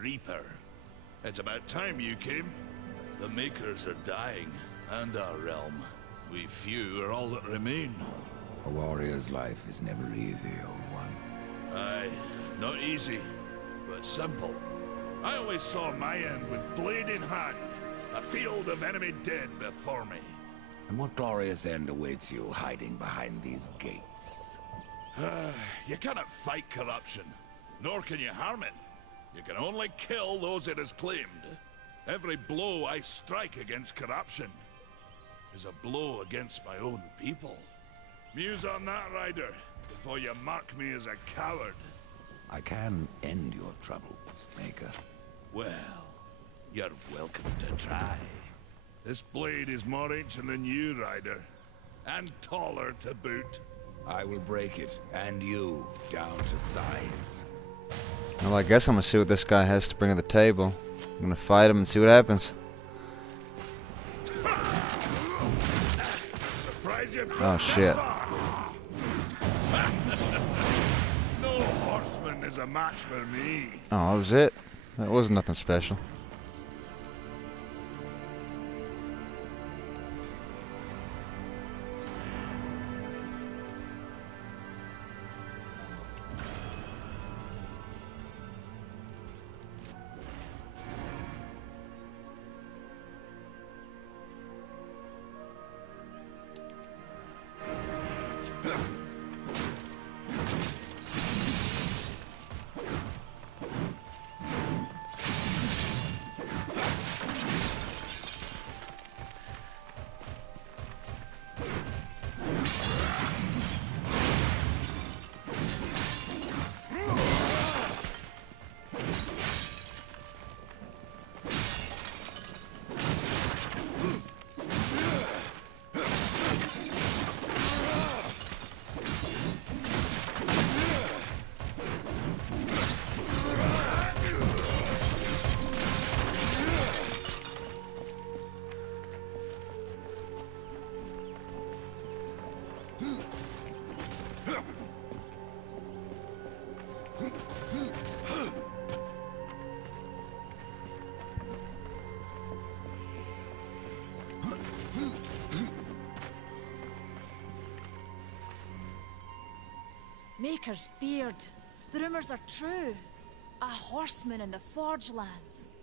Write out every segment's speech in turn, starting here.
Reaper. It's about time you came. The Makers are dying, and our realm. We few are all that remain. A warrior's life is never easy, old one. Aye, not easy, but simple. I always saw my end with blade in hand, a field of enemy dead before me. And what glorious end awaits you hiding behind these gates? You cannot fight corruption, nor can you harm it. You can only kill those it has claimed. Every blow I strike against corruption is a blow against my own people. Muse on that, Ryder, before you mark me as a coward. I can end your troubles, Maker. Well, you're welcome to try. This blade is more ancient than you, Ryder, and taller to boot. I will break it, and you, down to size. Well, I guess I'm gonna see what this guy has to bring to the table. I'm gonna fight him and see what happens. Oh shit. No horseman is a match for me. Oh, that was it? That was nothing special. Maker's beard. The rumors are true. A horseman in the Forge lands.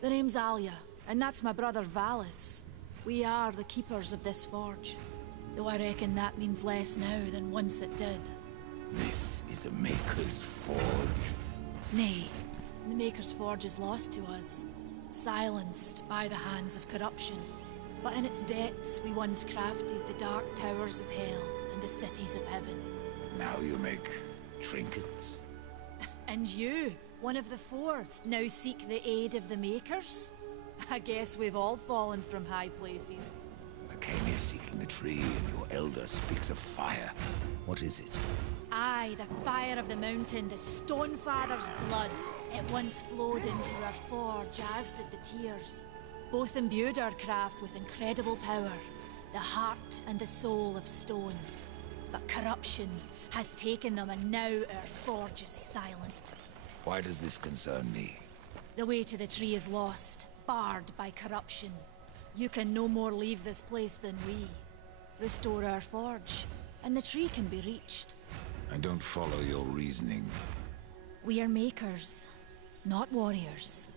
The name's Alia, and that's my brother Valis. We are the keepers of this forge. Though I reckon that means less now than once it did. This is a Maker's forge. Nay, the Maker's forge is lost to us. Silenced by the hands of corruption. But in its depths we once crafted the dark towers of hell and the cities of heaven. Now you make trinkets? And you, one of the four, now seek the aid of the Makers? I guess we've all fallen from high places. I came here seeking the tree, and your elder speaks of fire. What is it? Aye, the fire of the mountain, the Stonefather's blood. It once flowed into our forge, as did the tears. Both imbued our craft with incredible power, the heart and the soul of stone. But corruption has taken them, and now our forge is silent. Why does this concern me? The way to the tree is lost, barred by corruption. You can no more leave this place than we. Restore our forge, and the tree can be reached. I don't follow your reasoning. We are makers, not warriors.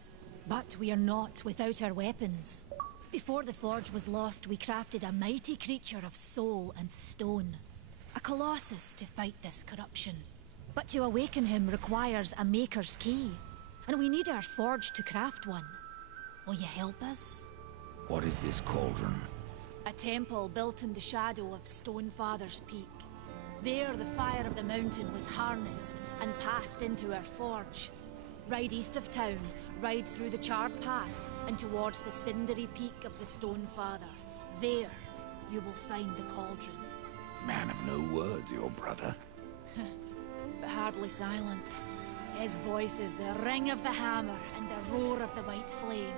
But we are not without our weapons. Before the forge was lost, we crafted a mighty creature of soul and stone. A colossus to fight this corruption. But to awaken him requires a maker's key. And we need our forge to craft one. Will you help us? What is this cauldron? A temple built in the shadow of Stonefather's Peak. There the fire of the mountain was harnessed and passed into our forge. Ride east of town, ride through the charred pass and towards the cindery peak of the Stonefather. There, you will find the cauldron. Man of no words, your brother. But hardly silent. His voice is the ring of the hammer and the roar of the white flame.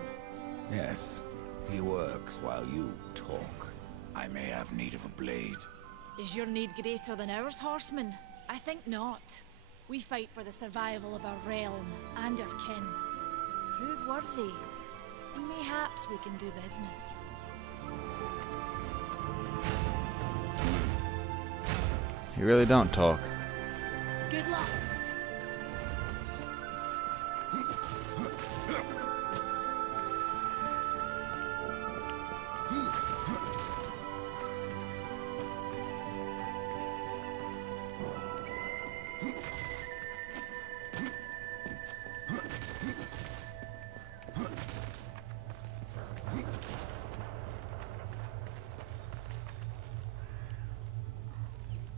Yes, he works while you talk. I may have need of a blade. Is your need greater than ours, horseman? I think not. We fight for the survival of our realm and our kin. prove worthy, and mayhaps we can do business. You really don't talk. Good luck.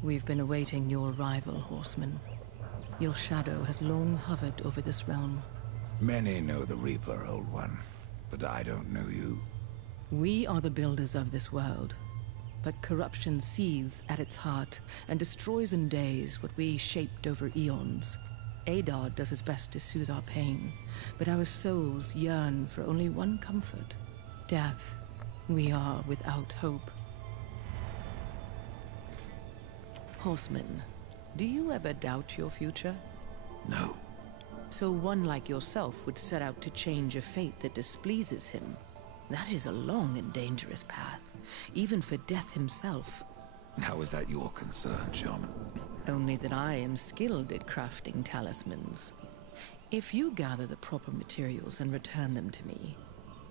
We've been awaiting your arrival, Horseman. Your shadow has long hovered over this realm. Many know the Reaper, Old One, but I don't know you. We are the builders of this world, but corruption seethes at its heart and destroys in days what we shaped over eons. Adar does his best to soothe our pain, but our souls yearn for only one comfort: death. We are without hope. Horseman, do you ever doubt your future? No. So one like yourself would set out to change a fate that displeases him. That is a long and dangerous path, even for Death himself. How is that your concern, Shaman? Only that I am skilled at crafting talismans. If you gather the proper materials and return them to me,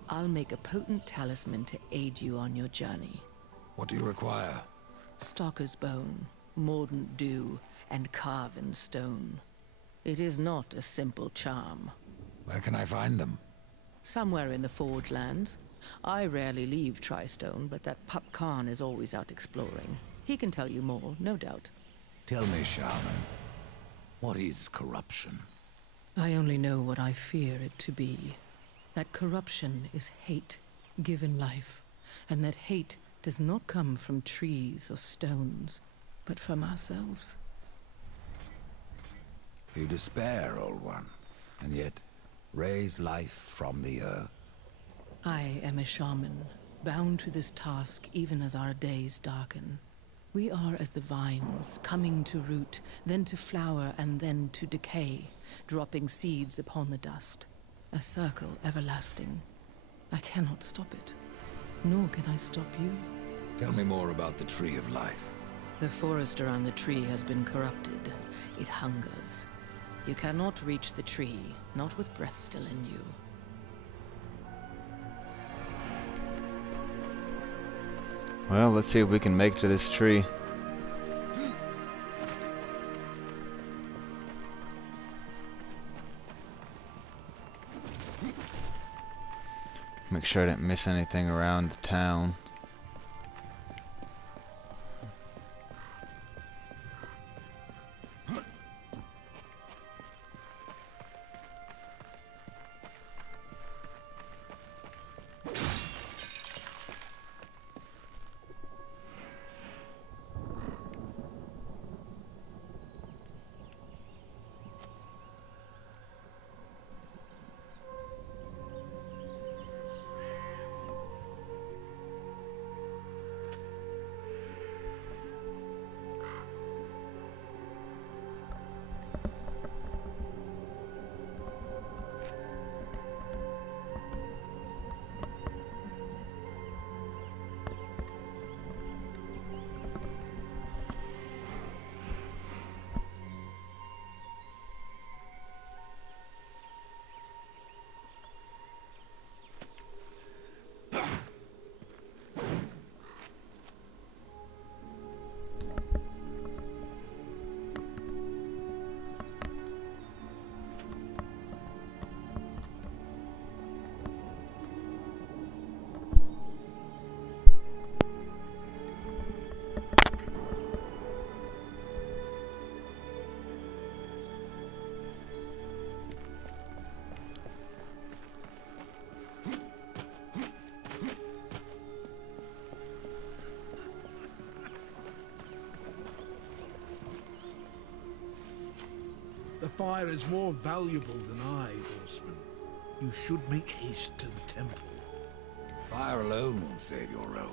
I'll make a potent talisman to aid you on your journey. What do you require? Stalker's bone, mordant dew, and carven stone. It is not a simple charm. Where can I find them? Somewhere in the Forge Lands. I rarely leave Tristone, but that pup Khan is always out exploring. He can tell you more, no doubt. Tell me, Shaman, what is corruption? I only know what I fear it to be. That corruption is hate given life, and that hate does not come from trees or stones, but from ourselves. You despair, Old One, and yet raise life from the earth. I am a shaman, bound to this task even as our days darken. We are as the vines, coming to root, then to flower, and then to decay, dropping seeds upon the dust. A circle everlasting. I cannot stop it, nor can I stop you. Tell me more about the Tree of Life. The forest around the tree has been corrupted. It hungers. You cannot reach the tree, not with breath still in you. Well, let's see if we can make it to this tree. Make sure I didn't miss anything around the town. The fire is more valuable than I, Horseman. You should make haste to the temple. Fire alone won't save your realm.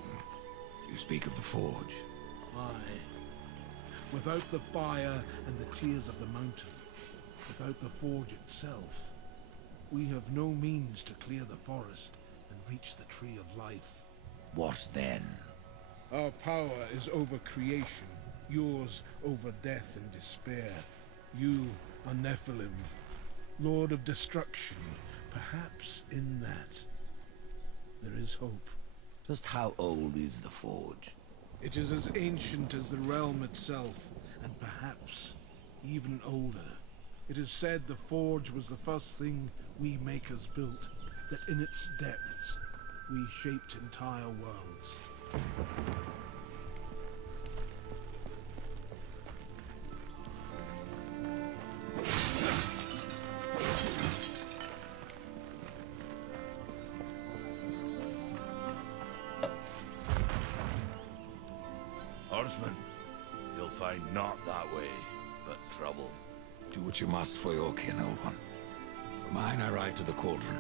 You speak of the Forge. Aye. Without the fire and the tears of the mountain, without the Forge itself, we have no means to clear the forest and reach the Tree of Life. What then? Our power is over creation, yours over death and despair. You are Nephilim, Lord of Destruction. Perhaps in that there is hope. Just how old is the forge? It is as ancient as the realm itself, and perhaps even older. It is said the forge was the first thing we makers built, that in its depths we shaped entire worlds. Horseman, you'll find not that way, but trouble. Do what you must for your kin, old one. For mine, I ride to the cauldron.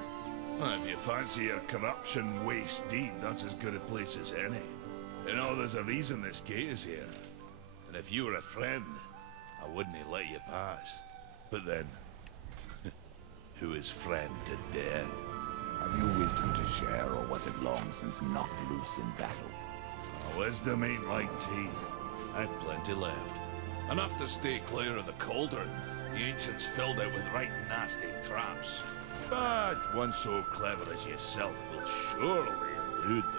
Well, if you fancy your corruption waist deep, that's as good a place as any. You know, there's a reason this gate is here. And if you were a friend, I wouldn't have let you pass. But then, who is friend to death? Have you wisdom to share, or was it long since knocked loose in battle? Wisdom ain't like teeth. I've plenty left. Enough to stay clear of the cauldron. The ancients filled it with right nasty traps. But one so clever as yourself will surely elude them.